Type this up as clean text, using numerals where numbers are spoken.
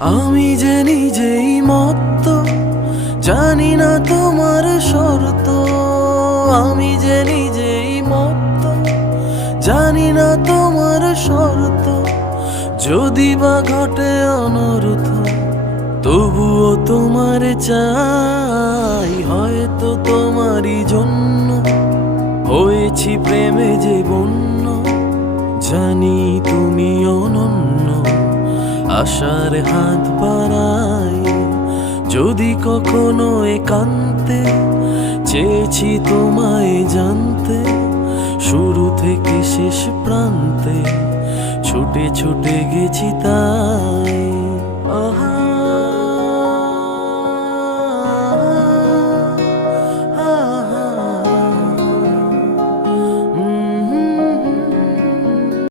আমি যে নিজেই মত্ত, জানি না তোমার শর্ত। আমি যে নিজেই মত্ত, জানি না তোমার শর্ত। যদি বা ঘটে অনর্থ, তবুও তোমার চাই। হয়তো তোমারই জন্য হয়েছি প্রেমে যে বন্য। জানি তুমি অনন্য, আশার হাত বাড়াই। যদি কখনো একান্তে চেয়েছি তোমায় জানতে, শুরু থেকে শেষ প্রান্তে ছুটে ছুটে গেছি তাই।